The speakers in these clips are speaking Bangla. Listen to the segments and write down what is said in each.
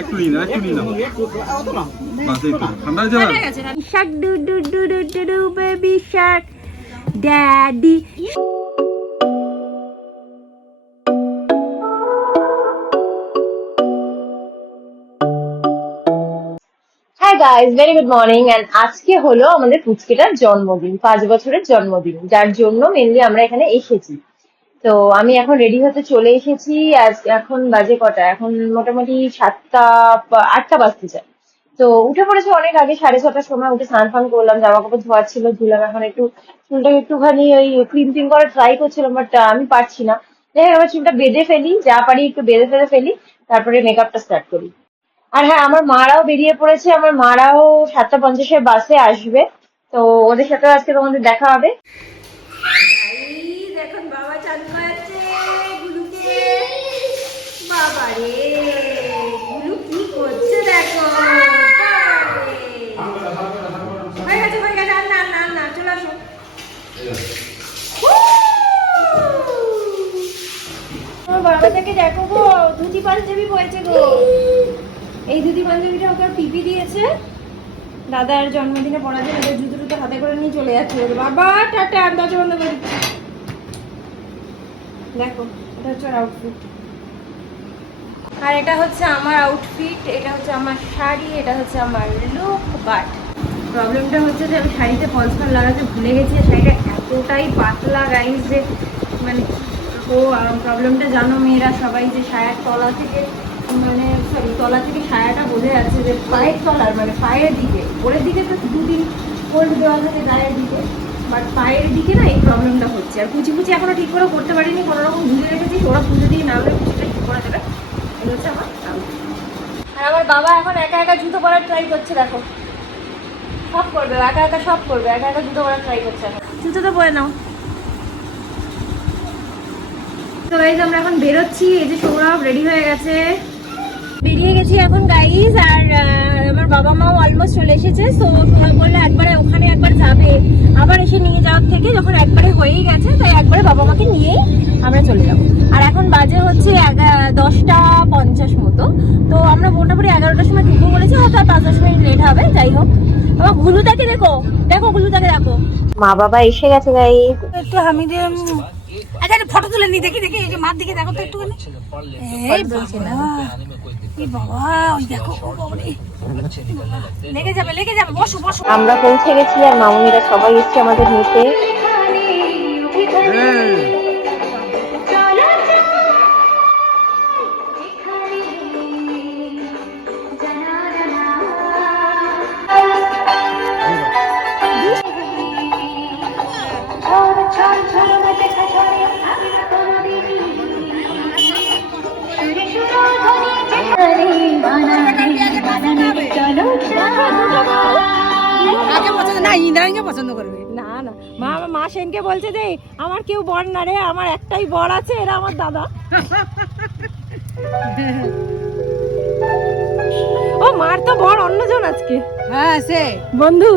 একটু নিয়ে নাও, একটু নিয়ে নাও। বাস এই তো, ঠান্ডা হয়ে যাবে। Shark doo doo doo doo doo doo baby shark daddy. Hi guys, very good morning. And আজকে হলো আমাদের পুচকেটার জন্মদিন, 5 বছরের জন্মদিন, যার জন্য মেনলি আমরা এখানে এসেছি। তো আমি এখন রেডি হতে চলে এসেছি। আজ এখন বাজে কটা, এখন মোটামুটি 8টা বাজতে চায়। তো উঠে পড়েছে অনেক আগে, 6:30টার সময় উঠে স্নান ফান করলাম, জামা কাপড় ধোয়ার ছিল ধুলাম। এখন একটু চুলটা একটুখানি ওই ক্লিন টিন করে ট্রাই করছিলাম, বাট আমি পারছি না। যাই হোক, এবার চুলটা বেঁধে ফেলি, যা পারি একটু বেঁধে ফেলে ফেলি, তারপরে মেকআপটা স্টার্ট করি। আর হ্যাঁ, আমার মারাও বেরিয়ে পড়েছে, আমার মারাও 7:50-এর বাসে আসবে। তো ওদের সাথেও আজকে তোমাদের দেখা হবে। এখন বাবা চান করাচ্ছে গুলুকে। বাবা রে, গুলু কি করছে দেখো। হয়ে গেছে হয়ে গেছে, আর না না না, চলে আসো। আমার বাবাটাকে দেখো গো, ধুতি পাঞ্জাবি পরেছে গো। এই ধুতি পাঞ্জাবিটা ওকে পিপি দিয়েছে দাদার জন্মদিনে পড়ার জন্য। জুতো টুতো হাতে করে নিয়ে চলে যাচ্ছে। বাবা টাটা, আমি দরজা বন্ধ করে দিচ্ছি। দেখো, এটা হচ্ছে ওর আউটফিট, আর এটা হচ্ছে আমার আউটফিট। এটা হচ্ছে আমার শাড়ি, এটা হচ্ছে আমার লুক। বাট প্রবলেমটা হচ্ছে যে আমি শাড়িতে ফলস পাড় লাগাতে ভুলে গেছি। শাড়িটা এতটাই পাতলা গাইস যে মানে প্রবলেমটা জানো মেয়েরা সবাই, যে সায়ার তলা থেকে মানে সরি তলা থেকে সায়াটা বোঝা যাচ্ছে যে পায়ের তলার মানে পায়ের দিকে, ওপরের দিকে তো 2 দিন ফোল্ড দেওয়া থাকে গায়ের দিকে, বাট পায়ের দিকে না এই প্রবলেমটা হচ্ছে। আর কুচি কুচি এখনো ঠিক করে করতে পারিনি, কোনো রকম ঝুলে রেখেছি, ওরা পুজো দিয়ে নামলে কুচিটা ঠিক করে দেবে। এটা হচ্ছে আমার আউটফিট। আর আমার বাবা এখন একা একা জুতো পরার ট্রাই করছে, দেখো সব করবে একা একা, সব করবে একা একা, জুতো পরার ট্রাই করছে। এখন জুতো তো পরে নাও। তো গাইজ আমরা এখন বেরোচ্ছি, এই যে সৌরভ রেডি হয়ে গেছে, বেরিয়ে গেছি এখন গাইজ। আর আমার বাবা মাও অলমোস্ট চলে এসেছে। তো বললো একবারে ওখানে একবার যাবে, আবার এসে নিয়ে যাওয়ার থেকে যখন একবারে হয়েই গেছে, তাই একবারে বাবা মাকে নিয়েই আমরা চলে যাবো। আর এখন বাজে হচ্ছে 10:50 মতো। তো আমরা মোটামুটি 11টার সময় ঢুকবো বলেছি, হয়তো 5-10 মিনিট লেট হবে। যাই হোক, আবার গুলুটাকে দেখো, দেখো গুলুটাকে দেখো। মা বাবা এসে গেছে গাইজ। একটু হামিদের আচ্ছা একটা ফটো তুলে নি, দেখি দেখি, এই যে মার দিকে দেখো তো একটুখানি। এই বাবা, ওই দেখো লেগে যাবে লেগে যাবে, বসো বসো। আমরা পৌঁছে গেছি আর মামুনিরা সবাই এসছে আমাদের নিতে। না ইন্দ্রাণীকে পছন্দ করবে না না, মা সেনকে বলছে যে আমার কেউ বর না রে, আমার একটাই বর আছে, এরা আমার দাদা। ও মার তো বর অন্যজন আজকে। হ্যাঁ সে বন্ধু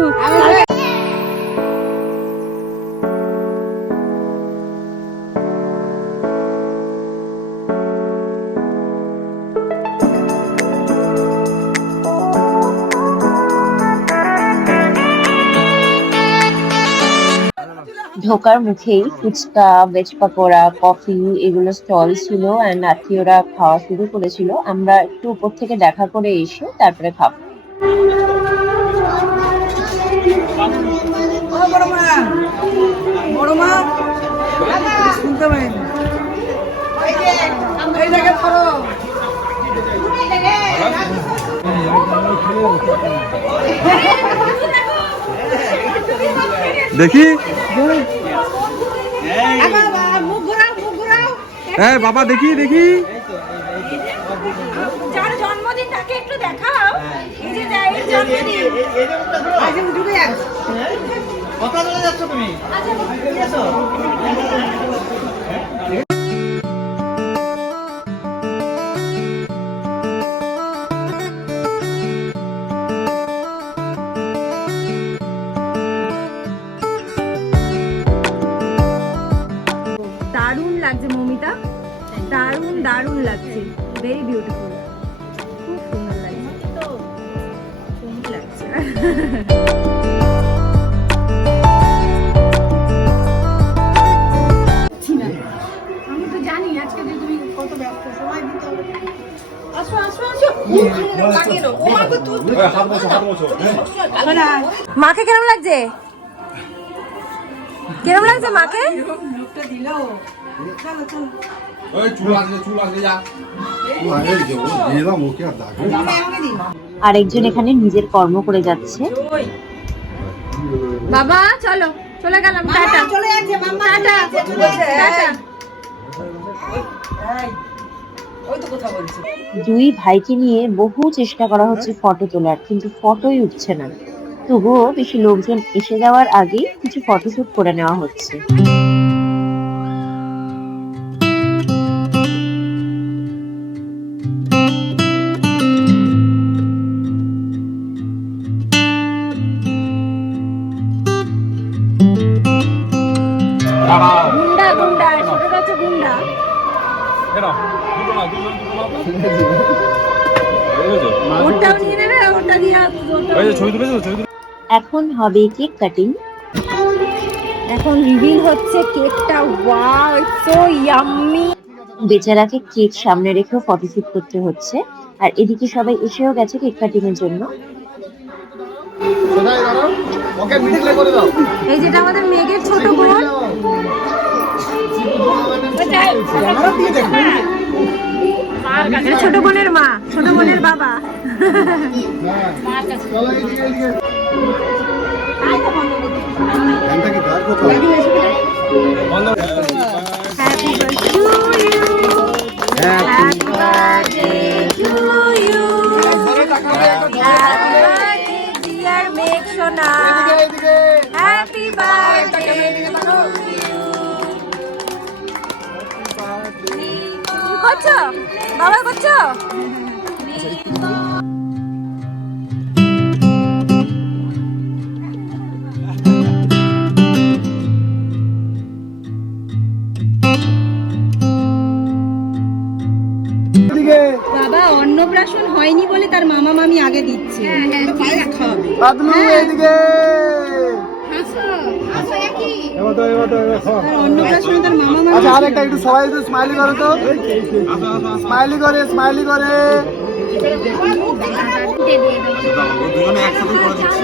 ঢোকার মুখেই ফুচকা, ভেজ পাকোড়া, কফি এগুলো স্টল ছিল, এন্ড আত্মীয়রা খাওয়া শুরু করেছিল। আমরা একটু উপর থেকে দেখা করে এসে তারপরে খাবো। বড় মা শুনতে পারেন, এই জায়গায় করো। দেখি, মুখ ঘোরাও মুখ ঘোরাও। হ্যাঁ বাবা দেখি দেখি। যার জন্মদিন তাকে একটু দেখাও, এই যে জায়ের জন্মদিন। আজকে উঠে যাস, কথা বলে যাচ্ছ তুমি। দারুণ লাগছে মমিতা, দারুণ দারুণ লাগছে, ভেরি বিউটিফুল, খুব সুন্দর আমি তো জানি আজকে যে তুমি কত ব্যস্ত, সময় দিতে হবে। আসো আসো আসো। মাকে কেমন লাগছে? কেমন লাগছে মাকে? আরেকজন এখানে নিজের কর্ম করে যাচ্ছে। বাবা চলো, চলে গেলাম, টাটা। চলে যাচ্ছে মাম্মা, টাটা টাটা। দুই ভাইকে নিয়ে বহু চেষ্টা করা হচ্ছে ফটো তোলার, কিন্তু ফটোই উঠছে না। তবুও বেশি লোকজন এসে যাওয়ার আগেই কিছু ফটোশুট করে নেওয়া হচ্ছে। গুন্ডা গুন্ডা, ছোটটা হচ্ছে গুন্ডা। ওটাও নিয়ে নেবে, ওটা দিয়ে এখন হবে কেক কাটিং। এখন রিভিল হচ্ছে কেকটা। Wow, so yummy. বেচারাকে কেক সামনে রেখেও ফটোশুট করতে হচ্ছে, আর এদিকে সবাই এসেও গেছে কেক কাটিং এর জন্য। ওকে মিডিলে করে দাও। এই যেটা আমাদের মেঘের ছোট বোন, এটা ছোট বোনের মা, ছোট বোনের বাবা। Happy birthday to you. Happy birthday to you. Happy birthday dear Meg Shona. Happy birthday to you. করছো বাবা, করছো? বাবা অন্নপ্রাশন হয়নি বলে তার মামা মামি আগে দিচ্ছে। পায়ে রাখা হবে। বাদলু এদিকে। অন্নপ্রাশনে তার মামা মামি। আচ্ছা আরেকটা একটু সবাই একটু স্মাইলি করো তো। স্মাইলি করে, স্মাইলি করে। দুজনে একসাথে করে দিচ্ছি।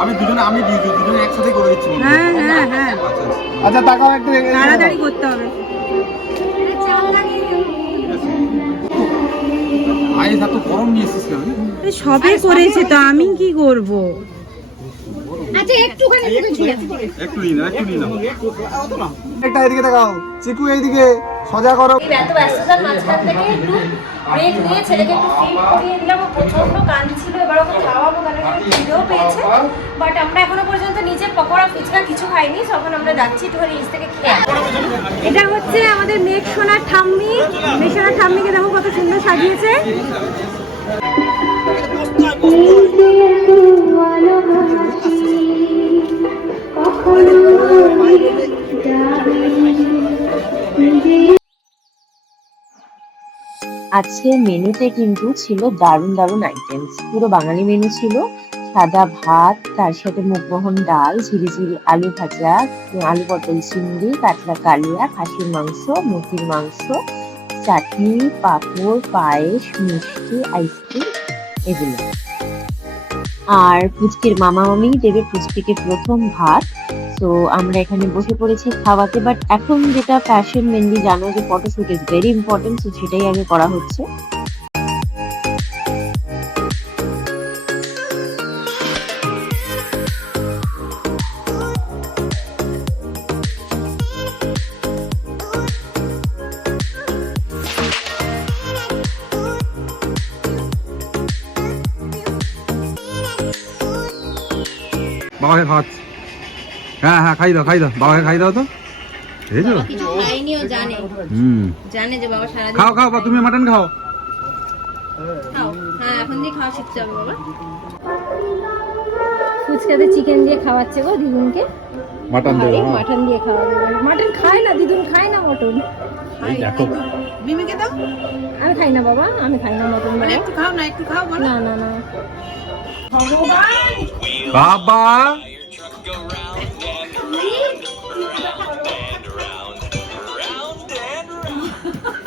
আমি দুজনে একসাথে করে দিচ্ছি। হ্যাঁ হ্যাঁ হ্যাঁ, আচ্ছা তাকাও একটু। তাড়াতাড়ি করতে হবে। আইস এত গরম নিয়ে এসেছিস কেন? সবে করেছে তো, আমি কি করব? আচ্ছা একটুখানি একটু নিয়ে নাও, একটু নিয়ে নাও। একটা এদিকে তাকাও। চিকু এইদিকে সোজা করো। এত ব্যস্ততার মাঝখান থেকে একটু ব্রেক নিয়ে ছেলেকে একটু ফিট করিয়ে দিলাম। ও প্রচন্ড কাঁদছিল, এবার ওকে খাওয়াবো কারণ একটু খিদেও পেয়েছে। বাট আমরা এখনো পর্যন্ত নিচে পকোড়া ফুচকা কিছু খাইনি, তখন আমরা যাচ্ছি একটু নিচ থেকে খেয়ে। এটা হচ্ছে আমাদের মেঘ সোনার ঠাম্মি। মেঘ সোনার ঠাম্মিকে দেখো কত সুন্দর সাজিয়েছে। আজকের মেনুতে কিন্তু ছিল দারুণ দারুণ আইটেমস। পুরো বাঙালি মেনু ছিল। সাদা ভাত, তার সাথে মুগমোহন ডাল, ঝিরিঝিরি আলু ভাজা, আলু পটল চিংড়ি, কাতলা কালিয়া, খাসির মাংস, মুরগির মাংস, চাটনি, পাঁপড়, পায়েস, মিষ্টি, আইসক্রিম, এগুলো। আর পুচকির মামা মামি দেবে পুচকিকে প্রথম ভাত। তো আমরা এখানে বসে পড়েছি খাওয়াতে। বাট এখন যেটা ফ্যাশন মেনলি জানো যে ফটোশুট ইজ ভেরি ইম্পর্টেন্ট, তো সেটাই আগে করা হচ্ছে। বাবাকে খাওয়াচ্ছি। হ্যাঁ হ্যাঁ, খাই দাও বাবাকে খাই দাও তো। বুঝেছো? কিছু খাইনি, ও জানে, জানে যে বাবা সারাদিন খাও খাও, তুমি মাটন খাও। খাও। হ্যাঁ এখন দিয়ে খাওয়া শিখতে হবে বাবা। ফুচকাতে চিকেন দিয়ে খাওয়াচ্ছে গো দিদুনকে। মাটন দেবো। মাটন দিয়ে খাওয়াবে। মাটন খায় না দিদুন, খায় না মটন। মিমিকে দাও। আমি খাই না বাবা, আমি খাই না মটন। একটু খাও না, একটু খাও। না না না, বাবা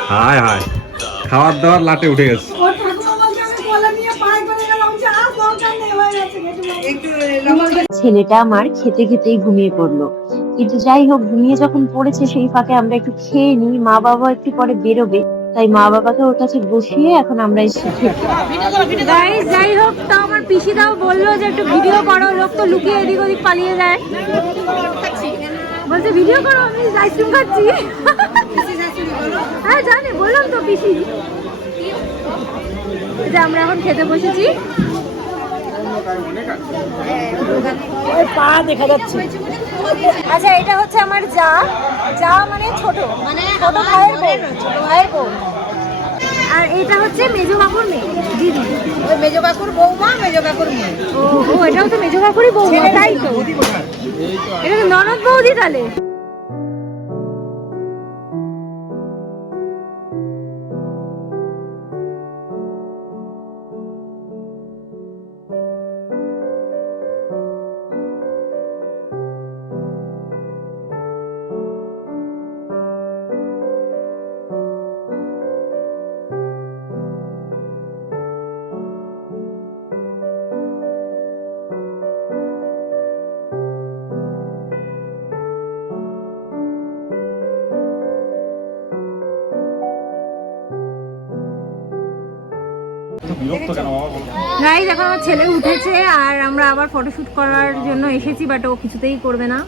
হায় হায়, খাওয়ার দাওয়ার লাটে উঠে গেছে। ছেলেটা আমার খেতে খেতেই ঘুমিয়ে পড়লো, কিন্তু যাই হোক ঘুমিয়ে যখন পড়েছে সেই ফাঁকে আমরা একটু খেয়ে নিই। মা বাবা একটু পরে বেরোবে, তাই মা বাবাকে ওর কাছে বসিয়ে এখন আমরা এসে খেতে। গাইস যাই হোক, তো আমার পিসিদাও বললো যে একটু ভিডিও করো, লোক তো লুকিয়ে এদিক ওদিক পালিয়ে যায়, বলছে ভিডিও করো, আমি আইসক্রিম খাচ্ছি। হ্যাঁ জানি, বললাম তো পিসি যে আমরা এখন খেতে বসেছি। পা দেখা যাচ্ছে। আচ্ছা এটা হচ্ছে আমার যা, যা মানে ছোট ভাইয়ের বউ। আর এটা হচ্ছে মেজো কাকুর মেয়ে, দিদি। ওই মেজো কাকুর বৌমা, মেজো কাকুর মেয়ে। ও এটা হচ্ছে মেজো কাকুরই বৌমা, তাই তো? এটা তো ননদ বৌদি তাহলে। গাইস এখন আমার ছেলে উঠেছে আর আমরা আবার ফটোশুট করার জন্য এসেছি, বাট ও কিছুতেই করবে না।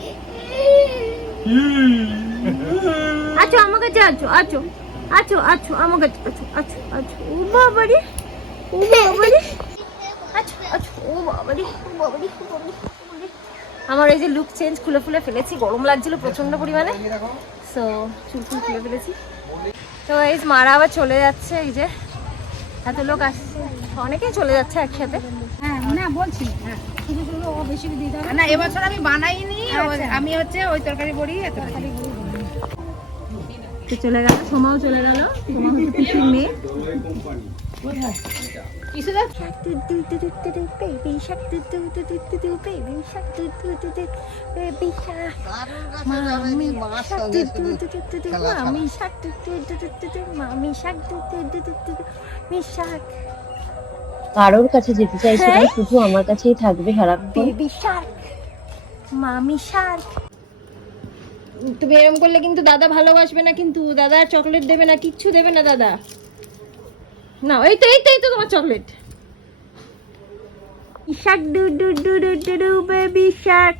আচ্ছা আমার কাছে আছো, আছো আছো আছো আমার কাছে আছো, আছো আছো। ও বাবারে, ও বাবারে, আছো আছো, ও বাবারে, ও বাবারে, ও বাবারে। আমার এই যে লুক চেঞ্জ, খুলে খুলে ফেলেছি, গরম লাগছিল প্রচন্ড পরিমাণে, সো চুল ফুল খুলে ফেলেছি। তো এই মারা আবার চলে যাচ্ছে, এই যে এত লোক আসছে, অনেকেই চলে যাচ্ছে একসাথে। হ্যাঁ না বলছি, হ্যাঁ শুধু শুধু ও বেশি দিতে হবে না। এবছর আমি বানাইনি, আমি হচ্ছে ওই তরকারি বড়ি, এত তরকারি বড়ি। তো চলে গেল, সোমাও চলে গেল, সোমা হচ্ছে পিসির মেয়ে। কিছু দেখ বেবি শাক, বেবি শাক, বেবি শাক, মামি শাক, মামি শাক, মামি শাক, মামি শাক। কারোর কাছে যেতে চাইছে না, শুধু আমার কাছেই থাকবে সারাক্ষণ। বেবি শার্ক, মামি শার্ক। তুমি এরকম করলে কিন্তু দাদা ভালোবাসবে না, কিন্তু দাদা চকলেট দেবে না, কিচ্ছু দেবে না দাদা। না এই তো এই তো এই তো তোমার chocolate. Shark doo doo doo doo doo doo baby shark,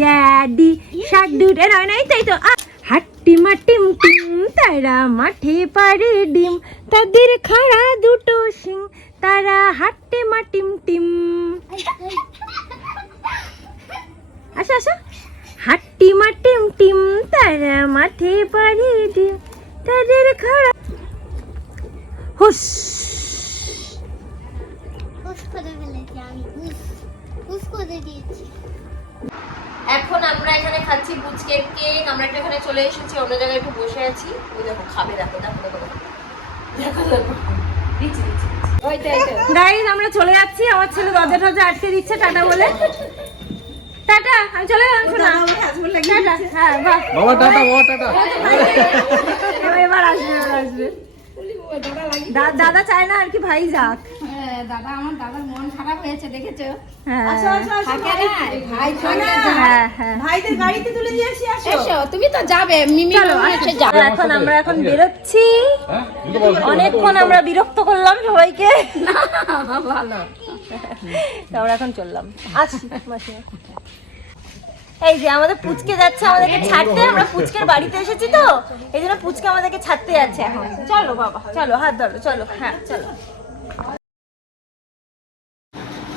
daddy shark doo. এ নয় নাই তাই তো। হাট্টি মাটিম টিম, তারা মাঠে পারে ডিম, তাদের খাড়া দুটো শিং, তারা হাট্টে মাটিম টিম। আচ্ছা আচ্ছা, হাট্টি মাটিম টিম, তারা মাঠে পারে ডিম, তাদের খাড়া। হুস এখন আমরা এখানে খাচ্ছি পুচকের কেক। আমরা একটা এখানে চলে এসেছি, অন্য জায়গায় একটু বসে আছি। ওই দেখো খাবে, দেখো দেখো দেখো দেখো দেখো, দিচ্ছি দিচ্ছি। গাইস আমরা চলে যাচ্ছি, আমার ছেলে দরজা টরজা আটকে দিচ্ছে টাটা বলে। টাটা, আমি চলে গেলাম। শোনা টাটা। হ্যাঁ বাহ বাবা টাটা, বাবা টাটা। এবার আসবে, এবার আসবে। দাদা চায় না আর কি ভাই যাক। দাদা, আমার দাদার মন খারাপ হয়েছে, দেখেছো? হ্যাঁ ভাইদের গাড়িতে তুলে দিয়ে আসি। আসো, তুমি তো যাবে, মিমি হচ্ছে যাবে। এখন আমরা এখন বেরোচ্ছি, অনেকক্ষণ আমরা বিরক্ত করলাম সবাইকে, ভালো। আমরা এখন চললাম, আসি মাসিমা। এই যে আমাদের পুচকে যাচ্ছে আমাদেরকে ছাড়তে, আমরা পুচকের বাড়িতে এসেছি তো এই জন্য পুচকে আমাদেরকে ছাড়তে যাচ্ছে এখন। চলো বাবা, চলো হাত ধরো, চলো। হ্যাঁ চলো।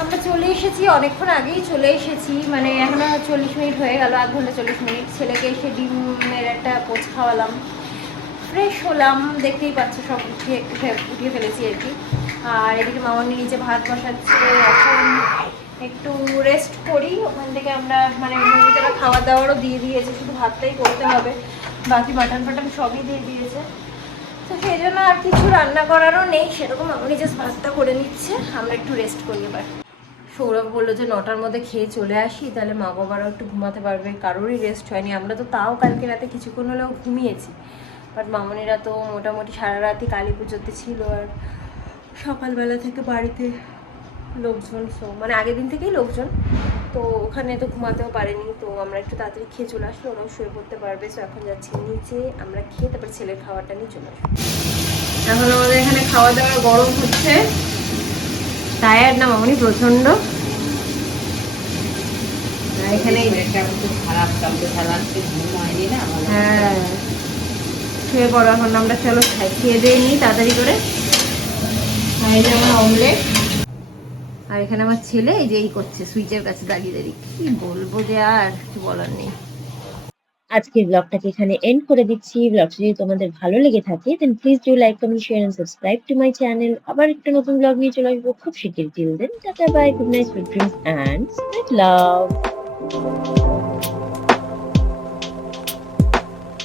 আমরা চলে এসেছি, অনেকক্ষণ আগেই চলে এসেছি, মানে এখনো 40 মিনিট হয়ে গেল, 1 ঘন্টা 40 মিনিট। ছেলেকে এসে ডিমের একটা পোচ খাওয়ালাম, ফ্রেশ হলাম, দেখতেই পাচ্ছ সব উঠিয়ে ফেলেছি আর কি। আর এদিকে মামনি নিচে ভাত বসাচ্ছে, এখন একটু রেস্ট করি। ওখান থেকে আমরা মানে মুরগিটা খাওয়া দাওয়ারও দিয়ে দিয়েছে, শুধু ভাতটাই করতে হবে, বাকি মাটন ফাটন সবই দিয়ে দিয়েছে। তো সেই জন্য আর কিছু রান্না করারও নেই সেরকম, মামনি জাস্ট ভাতটা করে নিচ্ছে, আমরা একটু রেস্ট করি এবার। সৌরভ বললো যে 9টার মধ্যে খেয়ে চলে আসি, তাহলে মা বাবারাও একটু ঘুমাতে পারবে, কারোরই রেস্ট হয়নি। আমরা তো তাও কালকে রাতে কিছুক্ষণ হলেও ঘুমিয়েছি, বাট মামনিরা তো মোটামুটি সারা রাতই কালী পুজোতে ছিল, আর সকালবেলা থেকে বাড়িতে লোকজন, মানে আগের দিন থেকেই লোকজন, তো ওখানে তো ঘুমাতেও পারেনি। তো আমরা একটু তাড়াতাড়ি খেয়ে চলে আসলো, ওরাও শুয়ে পড়তে পারবে। তো এখন যাচ্ছি নিচে, আমরা খেয়ে তারপর ছেলের খাবারটা নিয়ে চলে আসবো। এখন আমাদের এখানে খাওয়া দাওয়া গরম হচ্ছে। টায়ার্ড না মামনি প্রচন্ড, এখানে হ্যাঁ শুয়ে পড়ো। এখন আমরা চলো খাই, খেয়ে দিয়ে নিই তাড়াতাড়ি করে। আমার অমলেট, আর এখানে আমার ছেলে এই যে এই করছে সুইচের কাছে দাঁড়িয়ে দাঁড়িয়ে। কি বলবো যে, আর কিছু বলার নেই। আজকের ব্লগটাকে এখানে এন্ড করে দিচ্ছি। ব্লগটা যদি তোমাদের ভালো লেগে থাকে then please do like, comment, share and subscribe to my channel. আবার একটা নতুন ব্লগ নিয়ে চলে আসবো খুব শিগগিরই। Till then tata bye, good night, sweet dreams and sweet love.